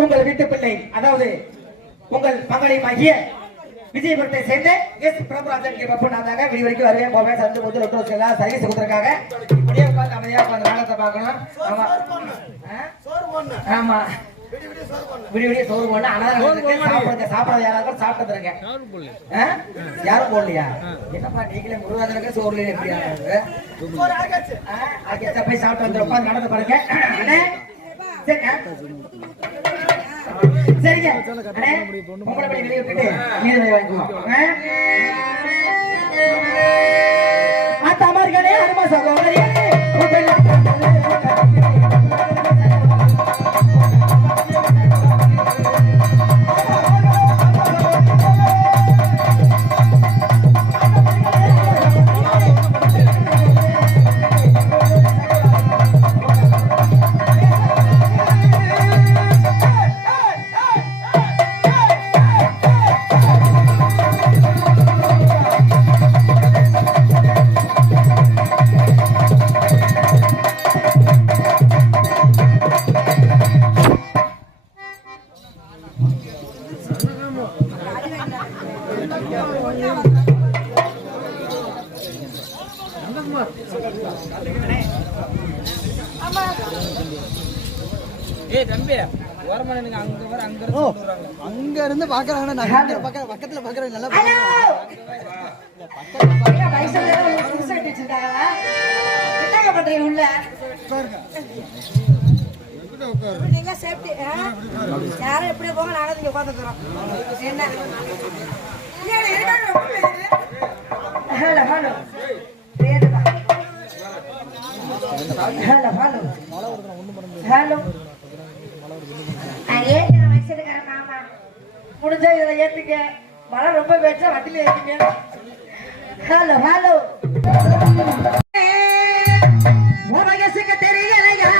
உங்கள் வீட்டு பிள்ளை, அதாவது உங்கள் மகளையும் விஜயபுரத்தை சேர்ந்த எஸ் பிரபுராஜன் பப்புனாதாங்க. வீடு வரைக்கும் வருவேன் போவேன், சந்து போது லொட்டு எல்லாம் சர்வீஸ் கொடுத்துருக்காங்க. இப்படியே உட்காந்து அமைதியா உட்காந்து நாடகத்தை பார்க்கணும். ஆமா ஆமா, விடிய விடிய சோறு போடணும். அனாதான் சாப்பிடாத யாராவது சாப்பிட்டுருங்க. யாரும் போடலையா? என்னப்பா நீங்களே முருகாதனுக்கு சோறுல எப்படியா போய் சாப்பிட்டு வந்து உட்காந்து நடந்து பாருங்க. சரிங்க, உங்களை போய் வெளியே விட்டுட்டு நீர் வாங்கிக்குவோம். அத்தமர்களே அரும சகோதரி அங்க இருந்து பாக்குறாங்க. பக்கத்துல பாக்குறேன். நல்லா யாரும் எப்படி போங்க, நானும் இங்க உட்காந்துக்கிறோம். என்ன ஹலோ ஹலோ ஹலோ ஹலோ வச்சிருக்காரு மாமா. முடிஞ்சா இதை ஏத்துக்க. மழை ரொம்ப பேச்சா வண்டியில ஏத்துங்க. ஹலோ ஹலோ தெரியலையா?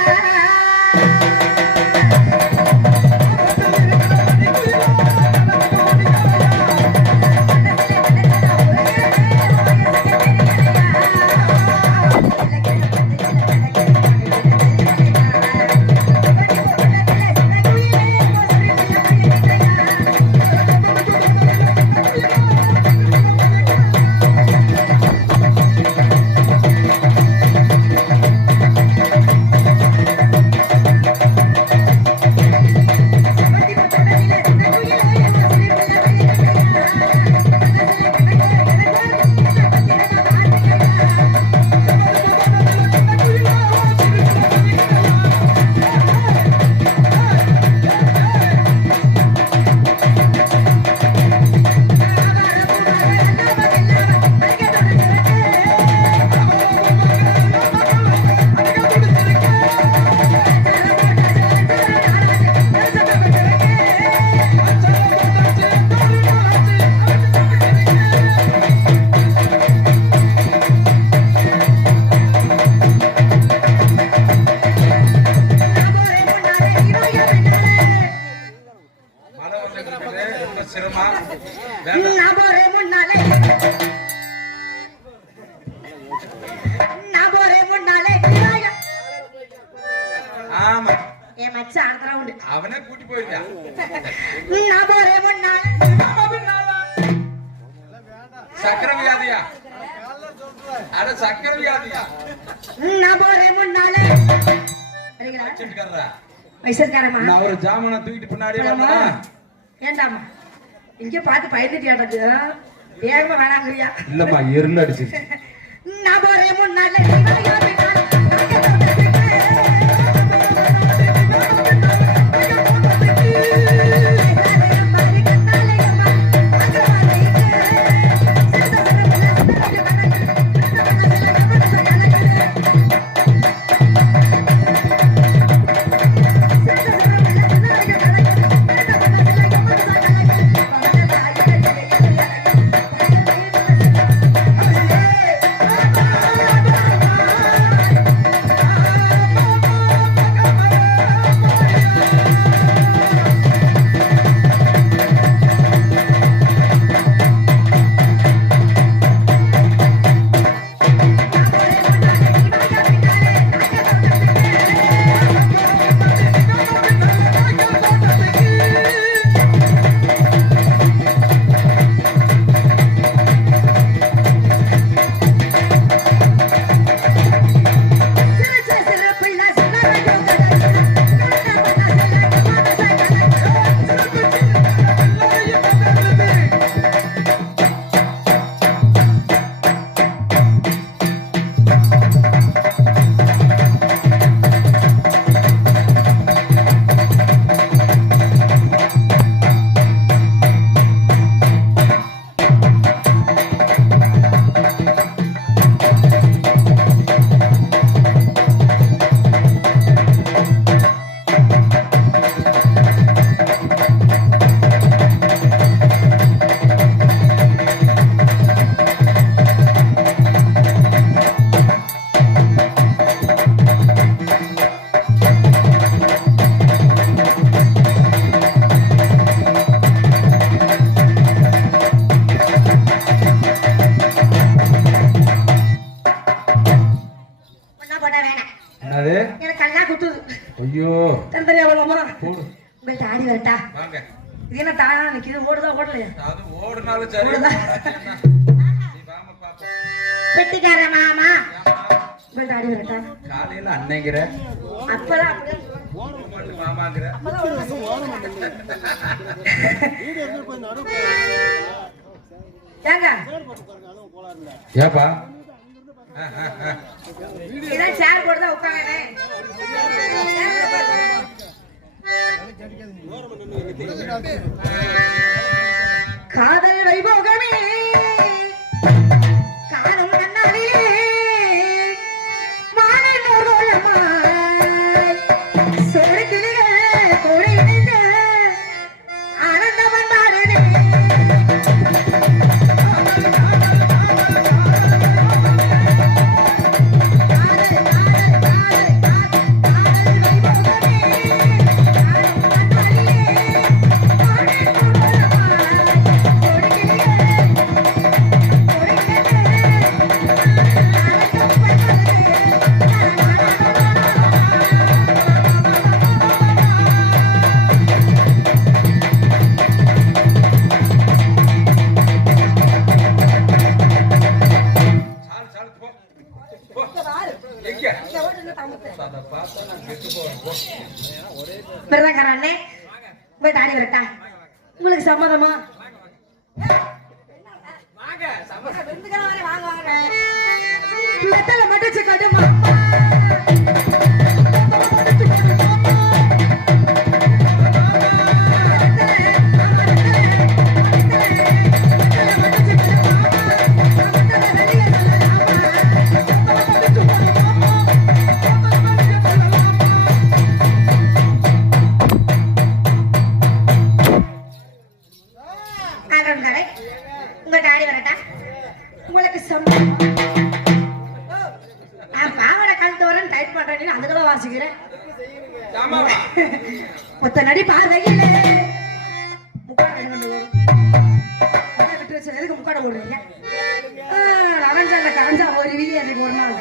அவனே கூட்டி போயிருக்கான். சக்கர வியாதியா? அட சக்கர வியாதியா? நான் ஒரு ஜாமனை தூக்கிட்டு பின்னாடி ஏண்டாமா இங்க பாத்து பயந்துட்டியாட்டு வேகமா வேணாங்கிறியா? இல்லம்மா எருள் அடிச்சு ஐயோ தனித்தனியா போலாமா? போடு உங்கள்கிட்ட ஆடி வரட்டா? வாங்க. இது என்ன தானா நிக்குது? ஓடுதா ஓடலையா? அது ஓடுனாலும் சரி ஓடுதா? நீ வாமா பாப்போம். பெட்டிக்கார மாமா உங்கள்கிட்ட ஆடி வரட்டா? காலையில அன்னைங்கிற அப்பதான் அப்படியே மாமாங்கிற அப்பதான் ஓடுவாங்க. ஏங்க ஏப்பா இதான் சேர் போட்டுதான் உட்காங்க. காதல் வைபோகமே காணும் கண்ணாடியே மானின் ஊர்வலமாய் சொடுக்கிளிகள் கூடி இணைந்து ஆனந்தம் கொண்டாடுதே. சாலு சாலு போ போ எங்க அத பார்த்தா நான் கெட்டு போவேன் போ பிரதாகரண்ணே போய் தாடி வரட்டா? உங்களுக்கு சம்மதமா? மெத்தல மடிச்சு கட்டுமா? உங்க டாடி வரட்டா? உங்களுக்கு சம்மதமா? பாவட கழுத்து வரேன் டைட் பண்றேன் அதுக்கெல்லாம் வாசிக்கிறேன். ஆமாவா மொத்த நடி பார்வையிலே விட்டு வச்சு எதுக்கு முக்காட போடுறீங்க? கரஞ்சா ஒரு வீதி அன்னைக்கு ஒரு நாள்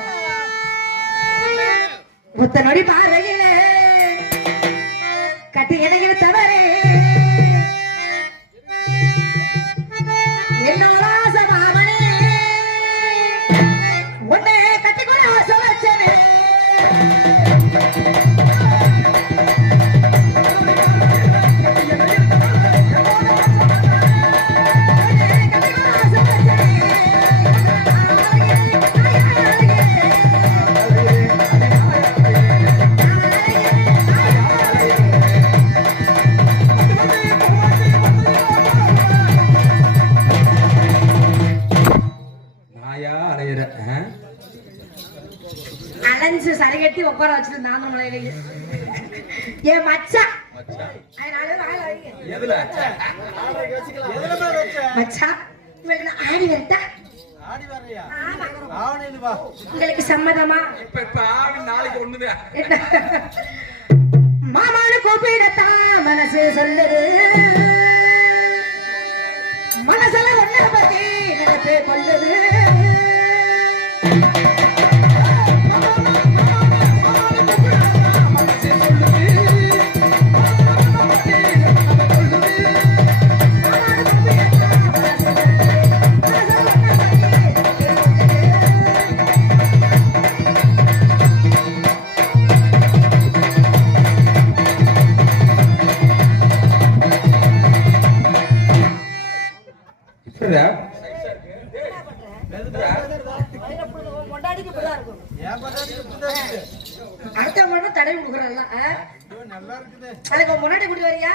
மொத்த நொடி பார்வையிலே கட்டி இணைகிற தவறே என்னோட ஆசை மாமனே உன்னை கட்டிக்கூட ஆசை வச்சனே. நாயா அலையிற அலைஞ்சு சரி கட்டி உட்கார வச்சுட்டு நாந்த மலையிலேயே என் மச்சான் எதுல மச்சான் உங்களுக்கு நான் ஆடி வரட்டா? ஆமா. உங்களுக்கு சம்மதமா? இப்ப இப்ப ஆவி நாளைக்கு ஒண்ணுதான் என்ன? மாமானு கூப்பிடத்தான் மனசு சொல்லுது மனசுல ஒன்ன பத்தி நினைப்பே கொள்ளுது. அடுத்த மணி தடவி கொடுக்குறல்ல அதுக்கு முன்னாடி கூட்டி வரியா?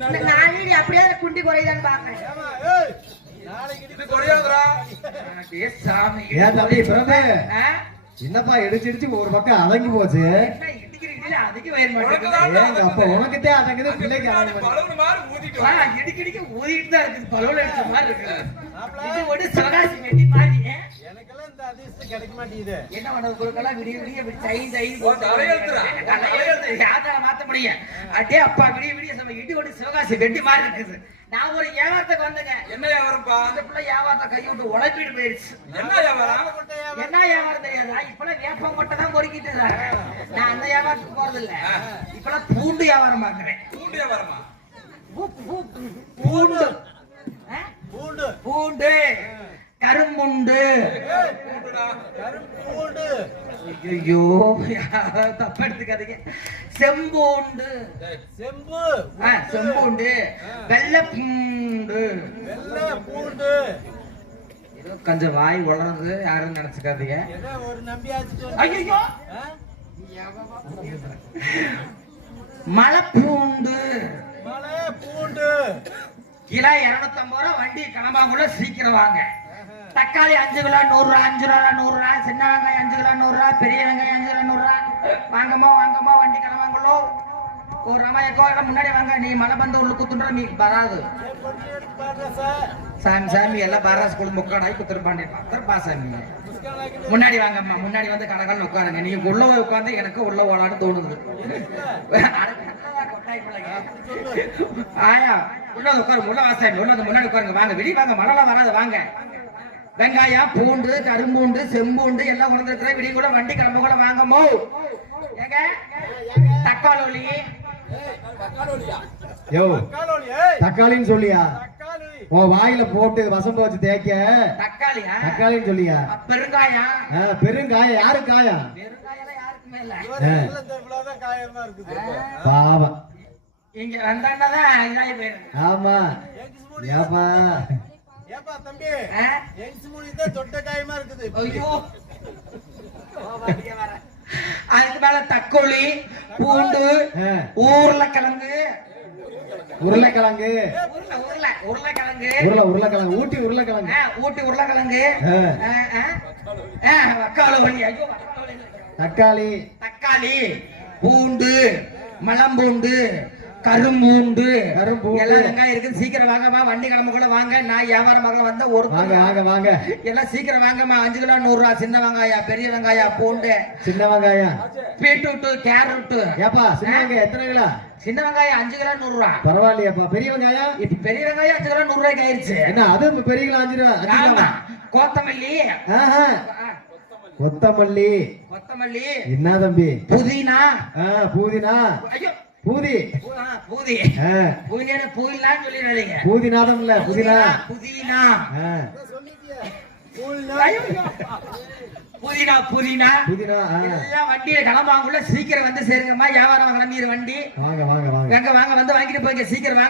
நாளைக்கு அப்படியே குண்டி குறையுதான்னு பாக்குறேன். என்னப்பா இடிச்சு இடிச்சு ஒரு பக்கம் அடங்கி போச்சு. இடிக்கிறீங்களா? அதுக்கு இடிக்க வயிறு மாட்டேங்குது. உனக்குதான் ஏங்க அப்ப உனக்குதே அதங்குது பிள்ளைக்கு முன்னாடி ஆரம்பிச்சு. பலூன் மாதிரி ஊதிட்டு வா, வா. இடிக்க ஊதிட்டு தான் இருக்குது. பலூன் அடிச்ச மாதிரி இருக்குது. இது ஒரு சிவகாசி வெட்டி மாதிரி. எனக்கெல்லாம் இந்த அதிர்ஷ்டம் கிடைக்க மாட்டேங்குது. என்ன பண்றது? உங்களுக்கெல்லாம் விடிய விடிய இப்படி சைன் சைன் ஓ, தலையெழுத்துடா. தலையெழுத்து. யாரால மாத்த முடியும்? அடே அப்பா, விடிய விடிய நம்ம இடி ஒடி சிவகாசி வெட்டி மாதிரி இருக்குது. நான் ஒரு வியாபாரத்துக்கு வந்தேங்க. என்ன வியாபாரம்ப்பா? அந்த பிள்ளை வியாபாரத்தை கை விட்டு உழைப்பிட்டு போயிடுச்சு. என்ன வியாபாரம்? என்ன வியாபாரம் தெரியாதா? இப்பெல்லாம் வேப்பம் கொட்டை தான் பொறுக்கிட்டு இருக்காங்க. நான் அந்த வியாபாரத்துக்கு போறது இல்ல. இப்பெல்லாம் பூண்டு வியாபாரம் பாக்குறேன். பூண்டு வியாபாரமா? பூண்டு ஆ? பூண்டு பூண்டு கரும்புண்டு. பூண்டுடா. பூண்டு ஐயோ, யாராவது தப்பா எடுத்துக்காதீங்க. செம்பூண்டு. டேய், செம்பு செம்பூண்டு. வெள்ளை பூண்டு. வெள்ளை பூண்டு. ஏதோ கொஞ்சம் வாய் வளர்ந்து யாரும் நினைச்சுக்காதீங்க. ஏதோ ஒரு நம்பியாச்சு. ஐயோ, மலைப்பூண்டு. மலை பூண்டு. கிலோ 250 ரூபா. வண்டி கிளம்பாங்குள்ள சீக்கிரம் வாங்க. தக்காளி 5 கிலோ 100 ரூபா, 5 ரூபா 100 ரூபா. சின்ன வெங்காயம் 5 கிலோ 100 ரூபா, பெரிய வெங்காயம் 5 கிலோ 100 ரூபா. வாங்கம்மா வண்டி கிளம்பாங்குள்ளோ. ஒரு ரமாயக்கோ முன்னாடி வாங்க. நீ மலை பந்த உள்ள குத்துன்ற நீ வராது. சாமி எல்லாம் பாராஸ் குழு முக்காடாய் குத்துருப்பாண்டி பா சாமி. முன்னாடி வாங்கம்மா. முன்னாடி வந்து கடகல் உட்காருங்க. நீங்க உள்ள உட்காந்து எனக்கு உள்ள ஓடான்னு தோணுது. ஆயா உள்ள உட்காரு. உள்ள வாசாமி உள்ள முன்னாடி உட்காருங்க. வாங்க வெளியே வாங்க. மழைலாம் வராது வாங்க. வெங்காயம் பூண்டு கரும்பூண்டு செம்பூண்டு எல்லாம் கொண்டு இருக்கிற விடிய கூட வண்டி கிளம்ப கூட வாங்கமோ. ஏங்க தக்காளி யோ தக்காளின்னு சொல்லியா? உன் வாயில போட்டு வசம்ப வச்சு தேய்க்க தக்காளியா தக்காளின்னு சொல்லியா? பெருங்காயம். பெருங்காயம். யாரு காயா? பெருங்காயம் யாருக்குமே இல்ல. காயமா இருக்குது. பாவம். இங்க வந்தாதான் இதாகி போயிடும். ஆமா ஏப்பா ஏப்பா தம்பி, ஆ? எங்ஸ் மூலிதான் தொட்ட காயமா இருக்குது. ஐயோ, அதுக்கு மேல தக்காளி பூண்டு ஆ. உருளைக்கிழங்கு. உருளைக்கிழங்கு. உருளைக்கிழங்கு உருளைக்கிழங்கு ஊட்டி உருளைக்கிழங்கு. ஊட்டி உருளைக்கிழங்கு. ஆ. வக்காளி. ஐயோ, தக்காளி தக்காளி பூண்டு மலம்பூண்டு கரும்பூண்டு கரும்பூண்டு. எல்லாம் வெங்காயம் இருக்கு. சீக்கிரம் வாங்கம்மா. வண்டி கிளம்ப கூட வாங்க. நான் வியாபாரம் பார்க்க வந்தா ஒரு வாங்க வாங்க வாங்க. எல்லாம் சீக்கிரம் வாங்கம்மா. 5 கிலோ 100 ரூபா. சின்ன வெங்காயம் பெரிய வெங்காயம் பூண்டு சின்ன வெங்காயம் பீட்ரூட் கேரட். ஏப்பா சின்ன வெங்காயம் எத்தனை கிலோ? சின்ன வெங்காயம் 5 கிலோ 100 ரூபா. பரவாயில்லையாப்பா. பெரிய வெங்காயம் இப்ப பெரிய வெங்காயம் 5 கிலோ 100 ரூபாய்க்கு ஆயிருச்சு. என்ன அது இப்ப பெரிய கிலோ 5 ரூபா? 5 ஆமா. கிலோவா? கொத்தமல்லி. ஆஹா. கொத்தமல்லி. கொத்தமல்லி என்ன தம்பி? புதினா. பூதினா. ஐயோ, பூதி. பூதி புதினா புதினான்னு சொல்லிடாதீங்க. பூதிநாதம் இல்ல புதினா. புதினா. ஆ. ஐயோ, புதினா புதினா புதினா. ஆ. எல்லாம் வண்டியில கிளம்பாங்குள்ள சீக்கிரம் வந்து சேருங்கம்மா. வியாபாரம் கிளம்பிடு வண்டி. வாங்க வாங்க வாங்க. வாங்க வந்து வாங்கிட்டு போய்ங்க. சீக்கிரம் வாங்க.